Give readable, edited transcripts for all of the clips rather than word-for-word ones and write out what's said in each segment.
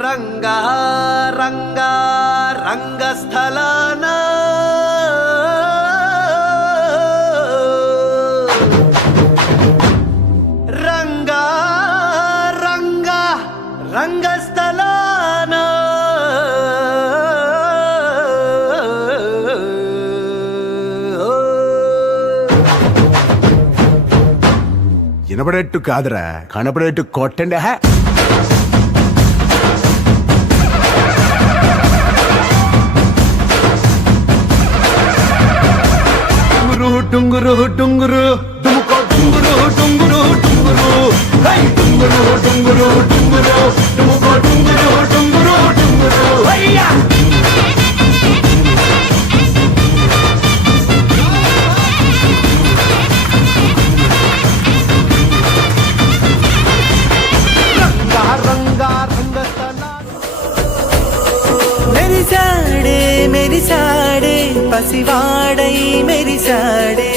రంగా రంగా రంగస్థలాన రంగా రంగా రంగస్థలాన వినపడేట్టు కాదురా, కనపడేట్టు కొట్టండి. టుంగురు టుంగురు డుముకో టుంగురు టుంగురు టుంగురు హై టుంగురు టుంగురు టుంగురు డుముకో టుంగురు టుంగురు టుంగురు హయ్యా. రంగా రంగా రంగస్థలాన మెరిసాడే మెరిసాడే పసివాడై మెరిసాడే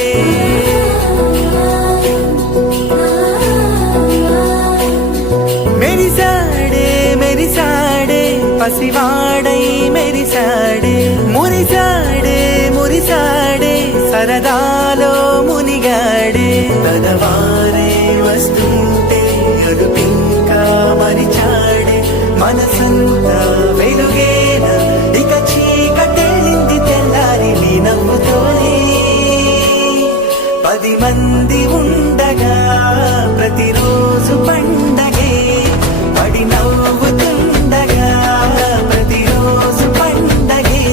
మెరిసాడే మెరిసాడే పసివాడై మెరిసాడే మురిసాడే మురిసాడే సరదాలో మునిగాడే తనవారే వస్తుంటే అడుపింకా మరిచాడే మనసంతా వెలుగేన ఇక చీకటెళ్ళింది తెల్లారి నీ నవ్వుతోనే 10 మంది ఉండగా ప్రతిరోజు పండగే పడి నవ్వుతుండగా ప్రతిరోజు పండగే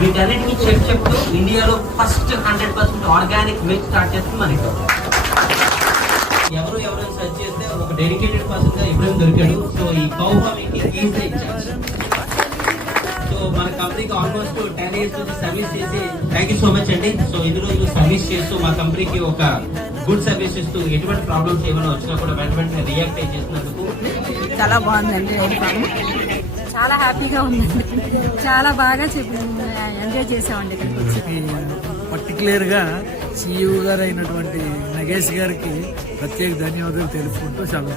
వీటన్నిటికీ చెక్ చెప్తూ ఇండియాలో ఫస్ట్ 100% ఆర్గానిక్ మిల్క్ స్టార్ట్ చేస్తుంది మనకి. ఎవరైనా సెర్చ్ చేస్తే ఒక డెడికేటెడ్ పర్సన్ గా ఇబ్రహీం దొరికాడు. సో ఈ కౌ ఫార్మింగ్ కి ఈజ్ ద ఇన్ఛార్జ్. సో మన కంపెనీకి ఆల్మోస్ట్ 10 years నుంచి సర్వీస్ చేసి థ్యాంక్ యూ సో మచ్ అండి. సో ఇన్ని రోజులు సర్వీస్ చేస్తూ మా కంపెనీకి ఒక గుడ్ సర్వీస్ ఇస్తూ ఎటువంటి ప్రాబ్లమ్స్ ఏమైనా వచ్చినా కూడా వెంటనే రియాక్ట్ అయ్యి చేసినందుకు చాలా బాగుందండి. చాలా హ్యాపీగా ఉందండి. చాలా బాగా ఎంజాయ్ చేసామండి ఇక్కడికి వచ్చి. పర్టికులర్గా CEO గారు అయినటువంటి నగేష్ గారికి ప్రత్యేక ధన్యవాదాలు తెలుపుకుంటూ సెలవు.